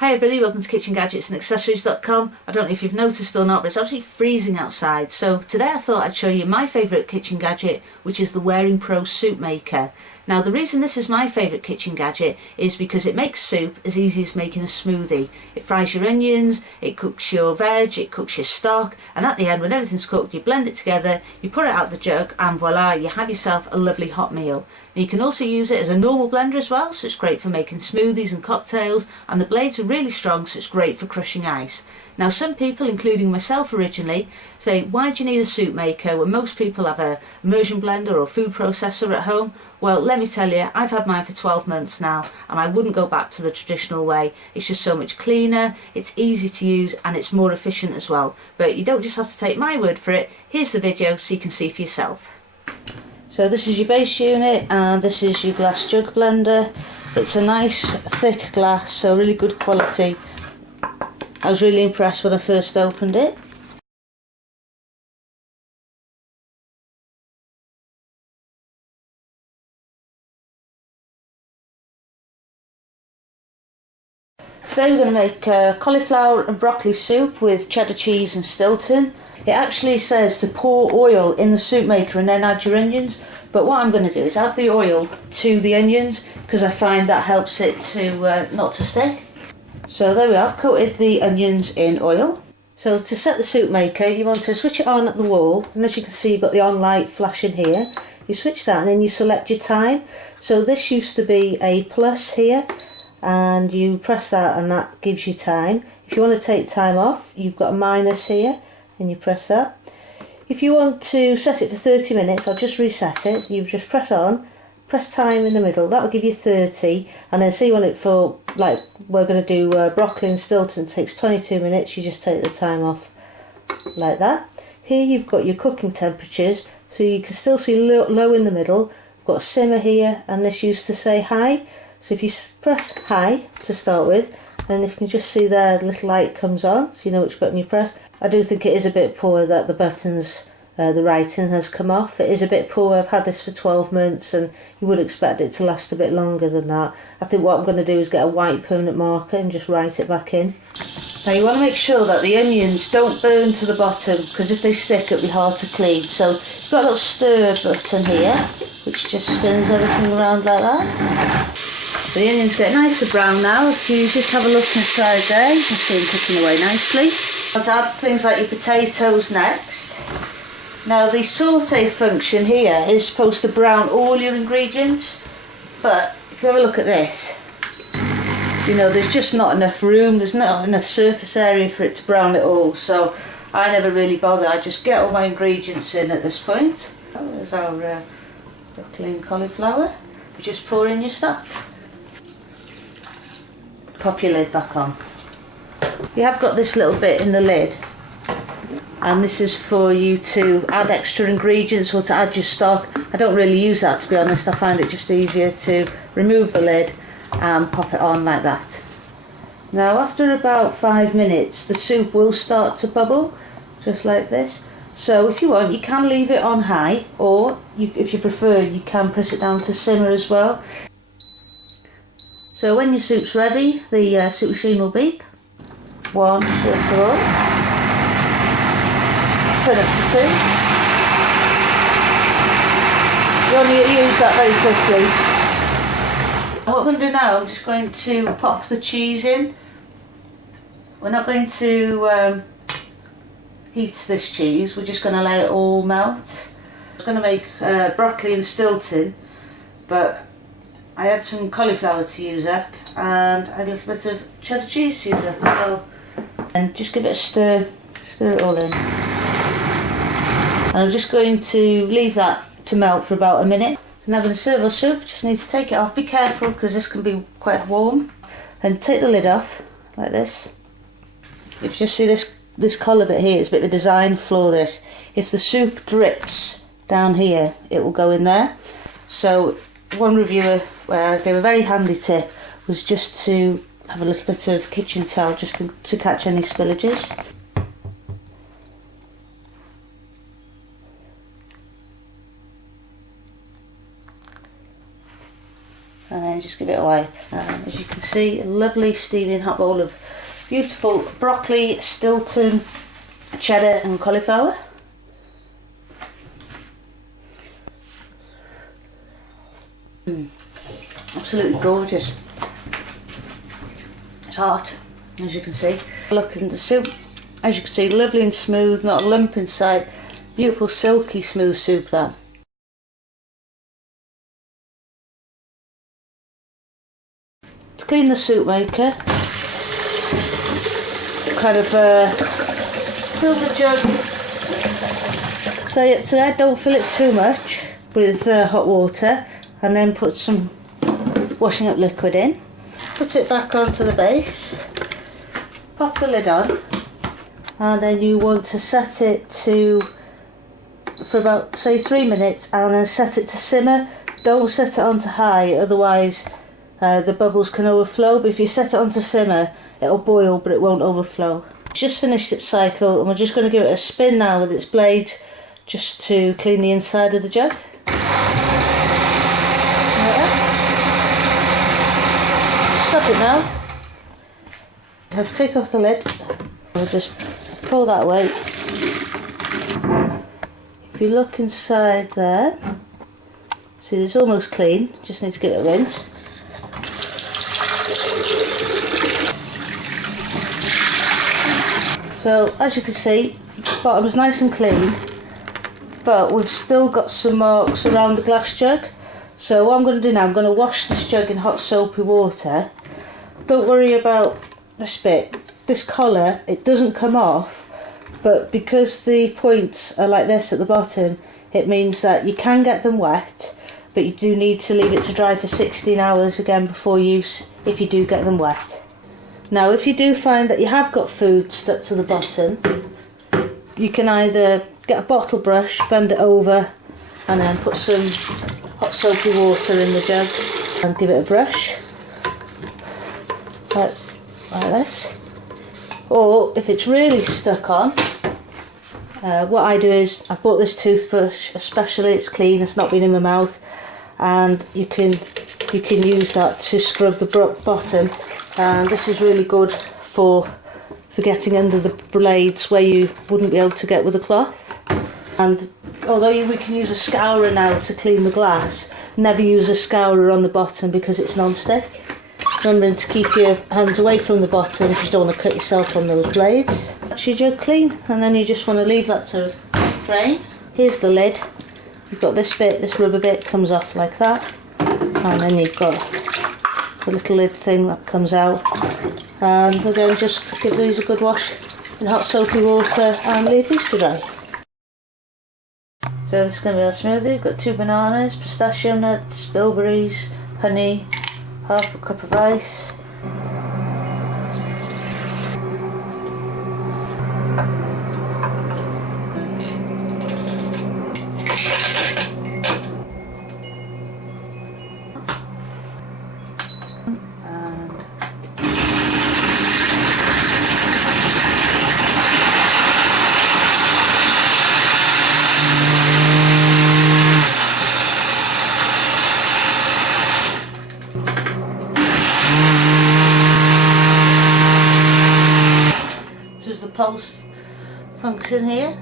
Hi everybody, welcome to Kitchen Gadgets and Accessories.com. I don't know if you've noticed or not, but it's absolutely freezing outside. So today I thought I'd show you my favourite kitchen gadget, which is the Waring Pro Soup Maker. Now the reason this is my favourite kitchen gadget is because it makes soup as easy as making a smoothie. It fries your onions, it cooks your veg, it cooks your stock, and at the end when everything's cooked you blend it together, you put it out the jug and voila, you have yourself a lovely hot meal. And you can also use it as a normal blender as well, so it's great for making smoothies and cocktails, and the blades are really strong, so it's great for crushing ice. Now some people, including myself originally, say why do you need a soup maker when most people have a immersion blender or food processor at home? Well, let me tell you, I've had mine for 12 months now and I wouldn't go back to the traditional way. It's just so much cleaner, it's easy to use and it's more efficient as well. But you don't just have to take my word for it. Here's the video so you can see for yourself. So this is your base unit and this is your glass jug blender. It's a nice thick glass, so really good quality. I was really impressed when I first opened it. Today we're going to make cauliflower and broccoli soup with cheddar cheese and Stilton. It actually says to pour oil in the soup maker and then add your onions, but what I'm going to do is add the oil to the onions because I find that helps it to not to stick. So there we are, I've coated the onions in oil. So to set the soup maker, you want to switch it on at the wall, and as you can see you've got the on light flashing here. You switch that and then you select your time. So this used to be a plus here, and you press that and that gives you time. If you want to take time off, you've got a minus here and you press that. If you want to set it for 30 minutes, I'll just reset it. You just press on, press time in the middle, that'll give you 30, and then see you want it for, like we're going to do broccoli and Stilton, it takes 22 minutes, you just take the time off like that. Here you've got your cooking temperatures, so you can still see low in the middle. We've got a simmer here, and this used to say high, so if you press high to start with, and if you can just see there the little light comes on, so you know which button you press. I do think it is a bit poor that the buttons, the writing has come off. It is a bit poor. I've had this for 12 months and you would expect it to last a bit longer than that. I think what I'm going to do is get a white permanent marker and just write it back in. Now you want to make sure that the onions don't burn to the bottom, because if they stick it'll be hard to clean. So you've got a little stir button here which just spins everything around like that. So the onions get nice and brown now. If you just have a look inside there, you can see them cooking away nicely. I'll add things like your potatoes next. Now the saute function here is supposed to brown all your ingredients, but if you have a look at this, you know there's just not enough room, there's not enough surface area for it to brown it all, so I never really bother. I just get all my ingredients in at this point. Oh, there's our broccoli and cauliflower. You just pour in your stock. Pop your lid back on. You have got this little bit in the lid, and this is for you to add extra ingredients or to add your stock. I don't really use that, to be honest. I find it just easier to remove the lid and pop it on like that. Now after about 5 minutes the soup will start to bubble, just like this. So if you want you can leave it on high, or if you prefer you can press it down to simmer as well. So when your soup's ready, the soup machine will beep. 1 first of all. Turn up to 2. You only use that very quickly. What I'm going to do now, I'm just going to pop the cheese in. We're not going to heat this cheese, we're just going to let it all melt. I was going to make broccoli and Stilton, but I had some cauliflower to use up and I had a little bit of cheddar cheese to use up as well. And just give it a stir it all in. And I'm just going to leave that to melt for about a minute. I'm now going to serve our soup, just need to take it off. Be careful because this can be quite warm. And take the lid off, like this. If you just see this collar bit here, it's a bit of a design flaw this. If the soup drips down here, it will go in there. So one reviewer gave a very handy tip was just to have a little bit of kitchen towel just to catch any spillages. And then just just give it away. As you can see, a lovely steaming hot bowl of beautiful broccoli, Stilton, cheddar and cauliflower. Absolutely gorgeous. It's hot, as you can see. Look in the soup, as you can see, lovely and smooth, not a lump inside. Beautiful silky smooth soup that. To clean the soup maker, kind of fill the jug. So to that, don't fill it too much with hot water, and then put some washing up liquid in. Put it back onto the base, pop the lid on, and then you want to set it to for about say 3 minutes, and then set it to simmer. Don't set it on to high, otherwise the bubbles can overflow, but if you set it on to simmer, it'll boil but it won't overflow. It's just finished its cycle, and we're just going to give it a spin now with its blades just to clean the inside of the jug. Stop it now. I'll take off the lid. We'll just pull that away. If you look inside there, see it's almost clean, just need to give it a rinse. So as you can see, the bottom's nice and clean, but we've still got some marks around the glass jug. So what I'm going to do now, I'm going to wash this jug in hot soapy water. Don't worry about this bit, this collar, it doesn't come off, but because the points are like this at the bottom, it means that you can get them wet, but you do need to leave it to dry for 16 hours again before use if you do get them wet. Now if you do find that you have got food stuck to the bottom, you can either get a bottle brush, bend it over, and then put some hot soapy water in the jug and give it a brush, like this. Or if it's really stuck on, what I do is I bought this toothbrush especially, it's clean, it's not been in my mouth, and you can use that to scrub the bottom, and this is really good for getting under the blades where you wouldn't be able to get with a cloth. And although we can use a scourer now to clean the glass, never use a scourer on the bottom because it's non-stick. Remembering to keep your hands away from the bottom because you don't want to cut yourself on those blades. That's your jug clean, and then you just want to leave that to drain. Here's the lid. You've got this bit, this rubber bit comes off like that, and then you've got the little lid thing that comes out. And again, just give these a good wash in hot soapy water and leave these to dry. So this is going to be our smoothie. We've got 2 bananas, pistachio nuts, bilberries, honey, half a cup of ice. Does the pulse function here?